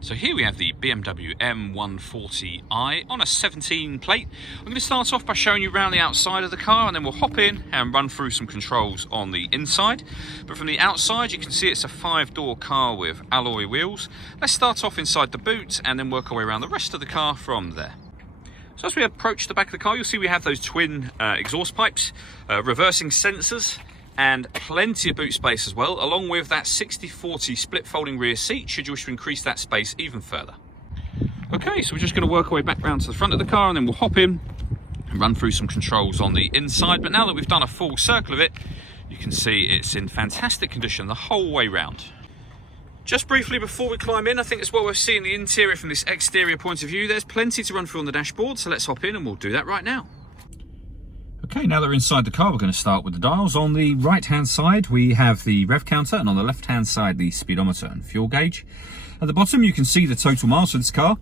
So here we have the BMW M140i on a 17 plate. I'm going to start off by showing you around the outside of the car, and then we'll hop in and run through some controls on the inside. But from the outside you can see it's a 5-door car with alloy wheels. Let's start off inside the boot and then work our way around the rest of the car from there. So as we approach the back of the car, you'll see we have those twin exhaust pipes, reversing sensors, and plenty of boot space as well, along with that 60/40 split folding rear seat should you wish to increase that space even further. Okay, so we're just going to work our way back round to the front of the car, and then we'll hop in and run through some controls on the inside. But now that we've done a full circle of it, you can see it's in fantastic condition the whole way round. Just briefly before we climb in, I think it's well worth seeing the interior from this exterior point of view. There's plenty to run through on the dashboard, so let's hop in and we'll do that right now. Okay, now that we're inside the car, we're going to start with the dials. On the right-hand side, we have the rev counter, and on the left-hand side, the speedometer and fuel gauge. At the bottom, you can see the total miles for this car.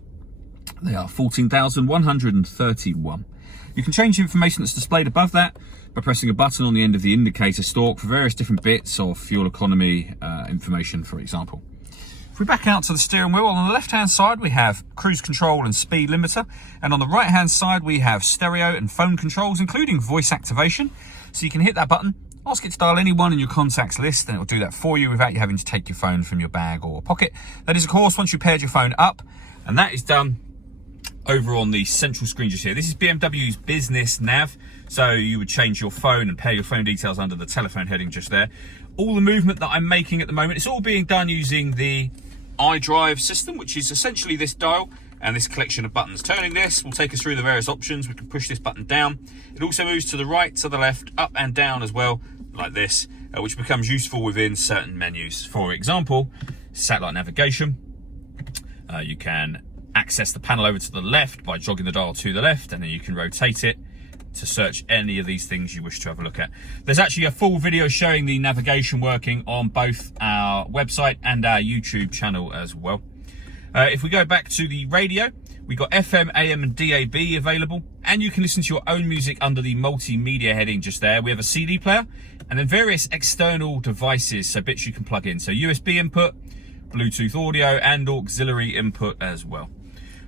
They are 14,131. You can change the information that's displayed above that by pressing a button on the end of the indicator stalk for various different bits of fuel economy information, for example. If we back out to the steering wheel, on the left-hand side we have cruise control and speed limiter, and on the right-hand side we have stereo and phone controls, including voice activation. So you can hit that button, ask it to dial anyone in your contacts list, and it will do that for you without you having to take your phone from your bag or pocket. That is, of course, once you paired your phone up, and that is done over on the central screen just here. This is BMW's business nav, so you would change your phone and pair your phone details under the telephone heading just there. All the movement that I'm making at the moment, it's all being done using the iDrive system, which is essentially this dial and this collection of buttons. Turning this will take us through the various options. We can push this button down. It also moves to the right, to the left, up and down as well, like this, which becomes useful within certain menus. For example, satellite navigation. You can access the panel over to the left by jogging the dial to the left, and then you can rotate it to search any of these things you wish to have a look at. There's actually a full video showing the navigation working on both our website and our YouTube channel as well. If we go back to the radio, we've got FM, AM and DAB available, and you can listen to your own music under the multimedia heading just there. We have a CD player and then various external devices, so bits you can plug in. So USB input, Bluetooth audio and auxiliary input as well.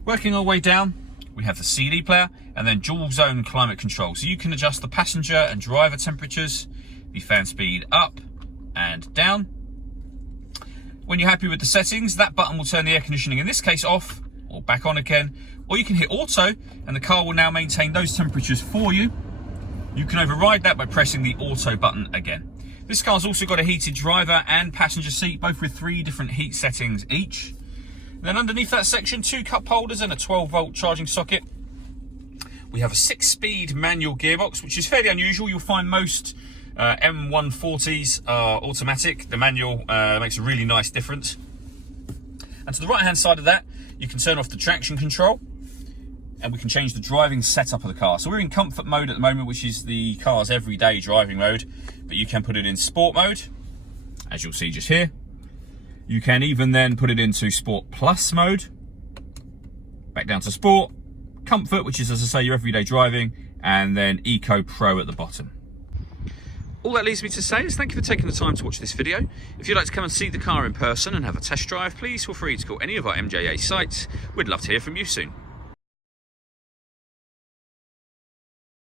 Working our way down, we have the CD player and then dual zone climate control. So you can adjust the passenger and driver temperatures, the fan speed up and down. When you're happy with the settings, that button will turn the air conditioning, in this case, off or back on again. Or you can hit auto and the car will now maintain those temperatures for you. You can override that by pressing the auto button again. This car's also got a heated driver and passenger seat, both with 3 different heat settings each. Then underneath that section, 2 cup holders and a 12-volt charging socket. We have a 6-speed manual gearbox, which is fairly unusual. You'll find most M140s are automatic. The manual makes a really nice difference. And to the right-hand side of that, you can turn off the traction control, and we can change the driving setup of the car. So we're in comfort mode at the moment, which is the car's everyday driving mode, but you can put it in sport mode, as you'll see just here. You can even then put it into Sport Plus mode, back down to Sport, Comfort, which is, as I say, your everyday driving, and then Eco Pro at the bottom. All that leaves me to say is thank you for taking the time to watch this video. If you'd like to come and see the car in person and have a test drive, please feel free to call any of our MJA sites. We'd love to hear from you soon.